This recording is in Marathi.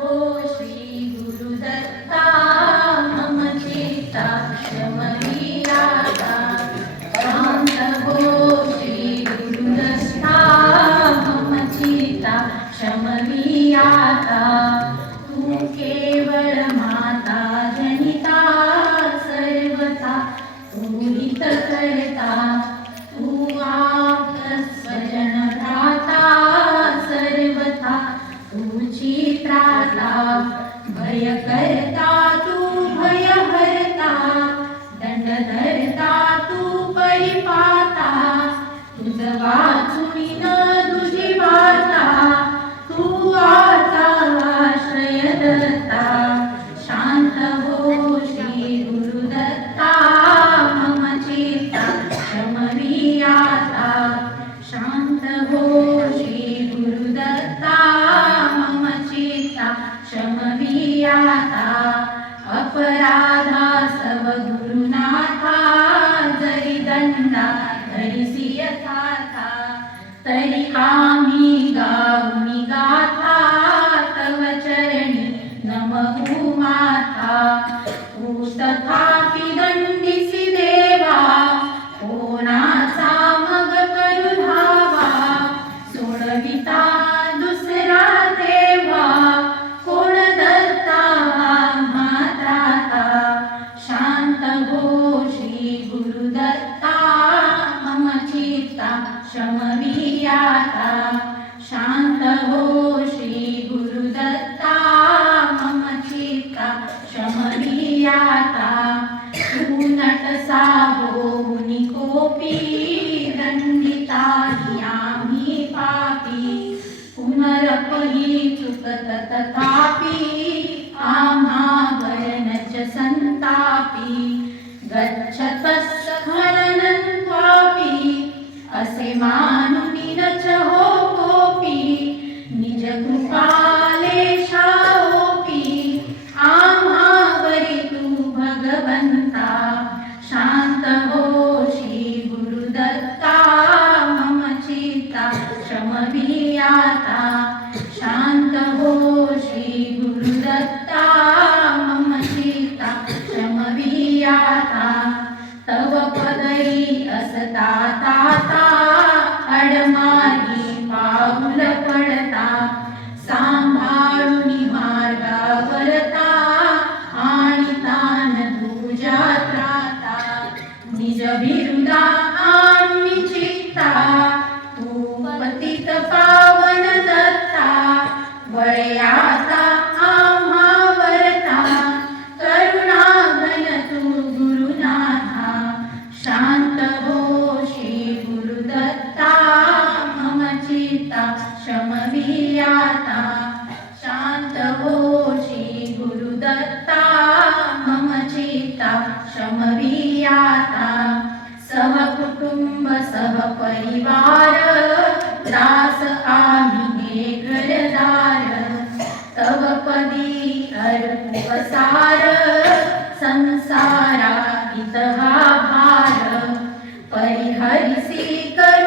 amor. भय करता तू भय हरता दंड धरता तू परिपाता तुझ वाचुनी न तुझी वार्ता तू आता आश्रय दत्ता शांत हो श्री गुरुदत्ता मम चित्ता आता शांत हो अपराधा सव गुरुनाथा जरी दंडा धरिसी यथाथा तरी आम्ही गाऊनी गाथा तव चरणी नमहु माता तू तथापि दाता शांत हो श्री गुरुदत्ता मम चित्ता शमवियाता तू साहो होऊनि कोपी दंडिता आम्ही पापी। पुनरपही चुकत तथापि आम्हा च संतापी। गच्छत खननं त्वापि असे मा સતા તાતા અડમારી सह परिवार त्रास आम्ही घरदार तव पदी अर्पसार संसारा इतहा भार। परिहरिसी कर